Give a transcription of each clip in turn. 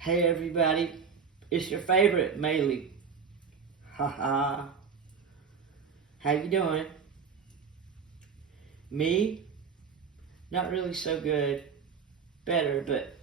Hey everybody, it's your favorite Mailey. Haha. How you doing? Me? Not really so good. Better, but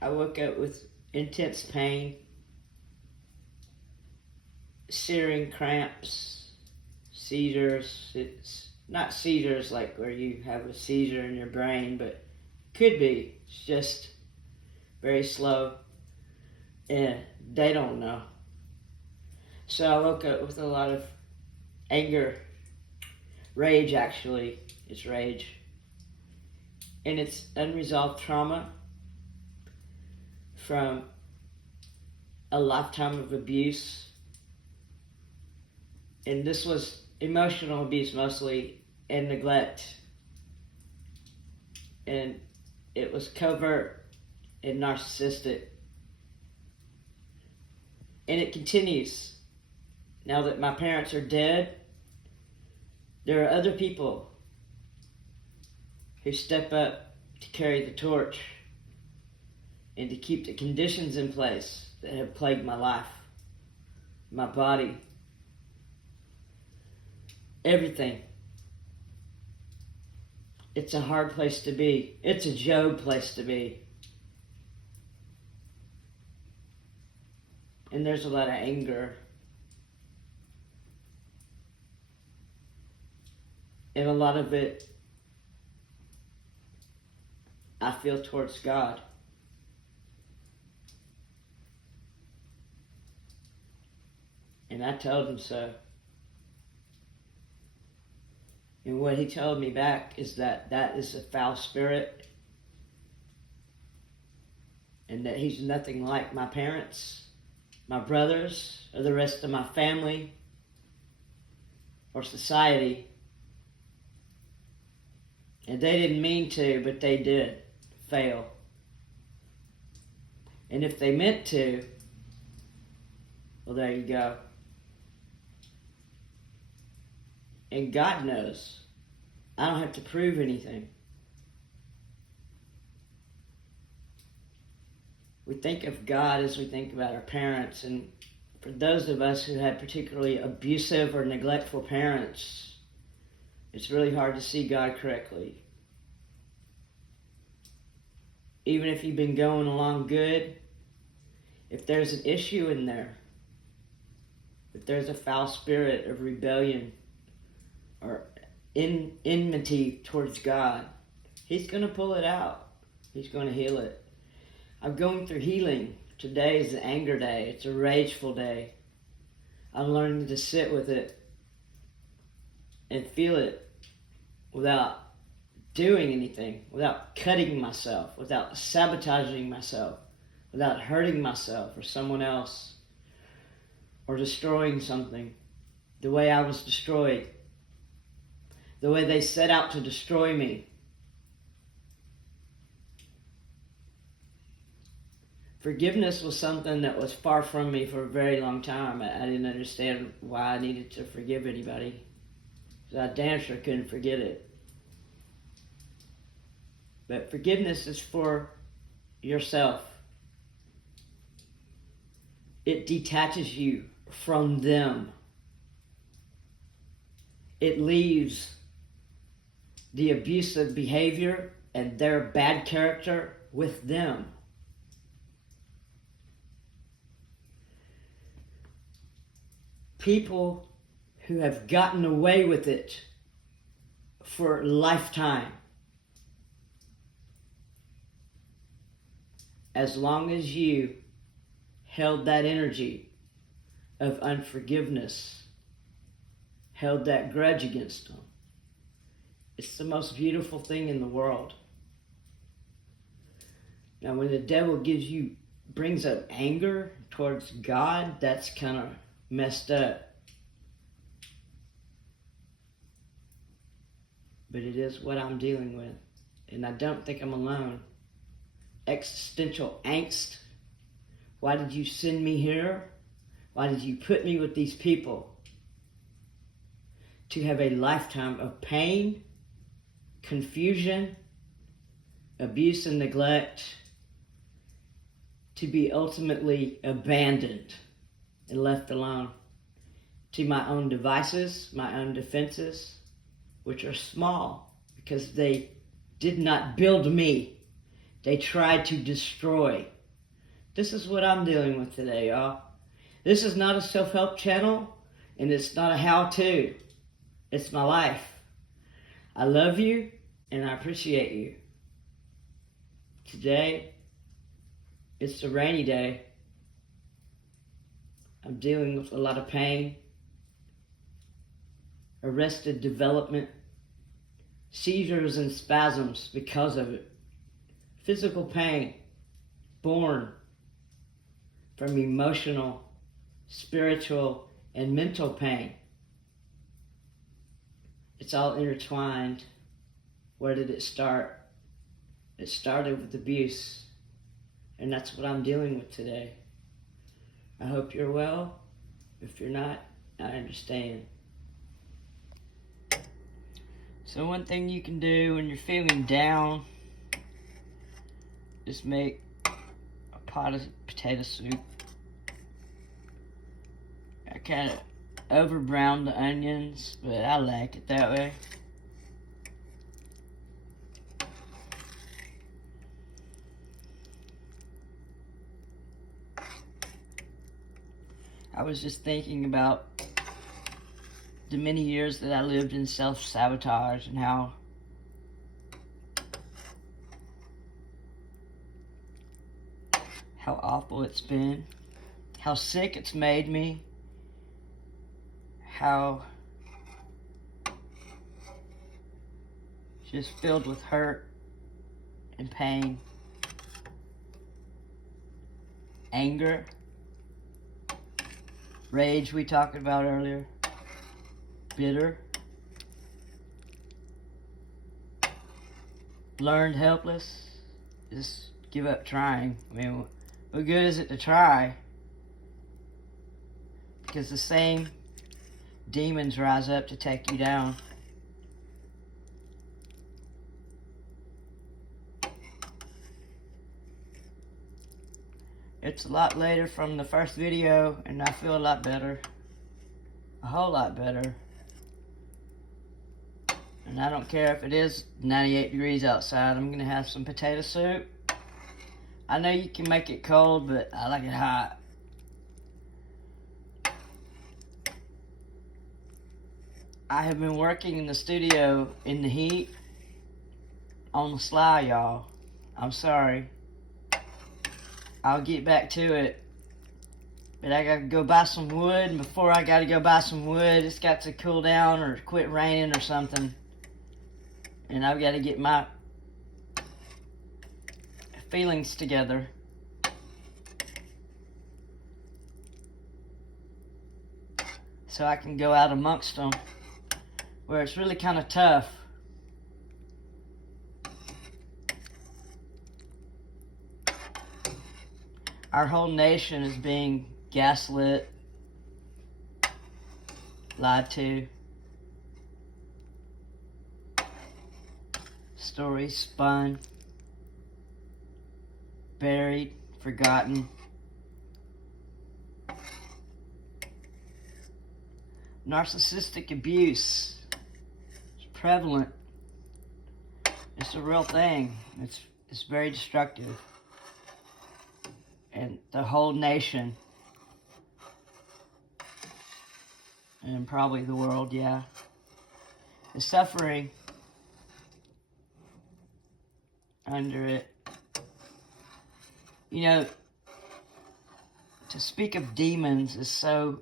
I woke up with intense pain, searing cramps, seizures. It's not seizures like where you have a seizure in your brain, but could be. It's just very slow, and they don't know. So I woke up with a lot of anger, rage actually. It's rage. And it's unresolved trauma from a lifetime of abuse. And this was emotional abuse mostly, and neglect. And it was covert and narcissistic. And it continues. Now that my parents are dead, there are other people who step up to carry the torch and to keep the conditions in place that have plagued my life, my body, everything. It's a hard place to be. It's a Job place to be. And there's a lot of anger. And a lot of it I feel towards God. And I told him so. And what he told me back is that that is a foul spirit, and that he's nothing like my parents, my brothers, or the rest of my family, or society. And they didn't mean to, but they did fail. And if they meant to, well, there you go. And God knows. I don't have to prove anything. We think of God as we think about our parents, and for those of us who had particularly abusive or neglectful parents, it's really hard to see God correctly. Even if you've been going along good, if there's an issue in there, if there's a foul spirit of rebellion or enmity towards God, he's going to pull it out. He's going to heal it. I'm going through healing. Today is an anger day. It's a rageful day. I'm learning to sit with it and feel it without doing anything, without cutting myself, without sabotaging myself, without hurting myself or someone else, or destroying something the way I was destroyed, the way they set out to destroy me. Forgiveness was something that was far from me for a very long time. I didn't understand why I needed to forgive anybody, because I damn sure couldn't forget it. But forgiveness is for yourself. It detaches you from them. It leaves the abusive behavior and their bad character with them. People who have gotten away with it for a lifetime, as long as you held that energy of unforgiveness, held that grudge against them, it's the most beautiful thing in the world. Now, when the devil brings up anger towards God, that's kind of messed up. But it is what I'm dealing with, and I don't think I'm alone. Existential angst. Why did you send me here? Why did you put me with these people? To have a lifetime of pain, confusion, abuse and neglect, to be ultimately abandoned and left alone to my own devices, my own defenses, which are small because they did not build me. They tried to destroy. This is what I'm dealing with today, y'all. This is not a self-help channel, and it's not a how-to. It's my life. I love you, and I appreciate you. Today, it's a rainy day. I'm dealing with a lot of pain, arrested development, seizures and spasms because of it. Physical pain born from emotional, spiritual, and mental pain. It's all intertwined. Where did it start? It started with abuse, and that's what I'm dealing with today. I hope you're well. If you're not, I understand. So one thing you can do when you're feeling down is make a pot of potato soup. I kind of over brown the onions, but I like it that way. I was just thinking about the many years that I lived in self-sabotage and how awful it's been, how sick it's made me, how just filled with hurt and pain, anger, rage we talked about earlier, bitter, learned helpless, just give up trying. I mean, what good is it to try? Because the same demons rise up to take you down. It's a lot later from the first video, and I feel a lot better. A whole lot better. And I don't care if it is 98 degrees outside, I'm gonna have some potato soup. I know you can make it cold, but I like it hot. I have been working in the studio in the heat on the sly, y'all. I'm sorry. I'll get back to it. But I gotta go buy some wood, and before I gotta go buy some wood, it's got to cool down or quit raining or something. And I've got to get my feelings together. So I can go out amongst them, where it's really kind of tough. Our whole nation is being gaslit, lied to, stories spun, buried, forgotten. Narcissistic abuse is prevalent. It's a real thing. It's very destructive. And the whole nation, and probably the world, yeah, is suffering under it. You know, to speak of demons is so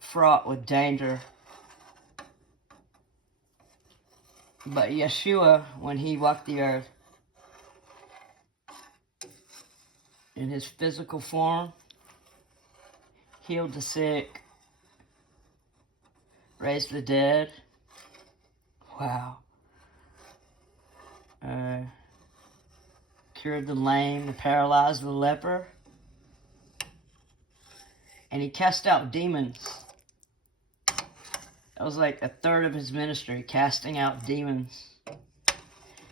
fraught with danger. But Yeshua, when he walked the earth, in his physical form, healed the sick, raised the dead. Wow. Cured the lame, the paralyzed, the leper. And he cast out demons. That was like a third of his ministry, casting out demons.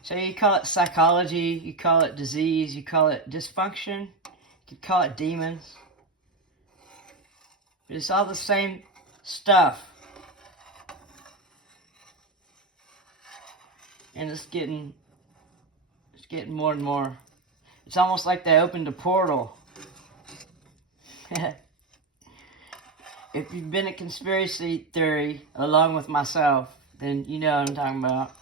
So you call it psychology, you call it disease, you call it dysfunction, You could call it demons. But it's all the same stuff. And it's getting more and more. It's almost like they opened a portal. If you've been a conspiracy theory along with myself, then you know what I'm talking about.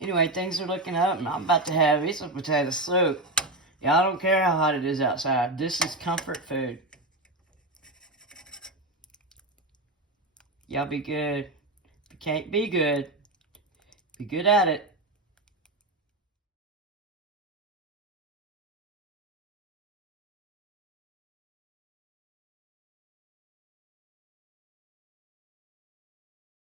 Anyway, things are looking up, and I'm about to have me some potato soup. Y'all don't care how hot it is outside. This is comfort food. Y'all be good. If you can't be good, be good at it.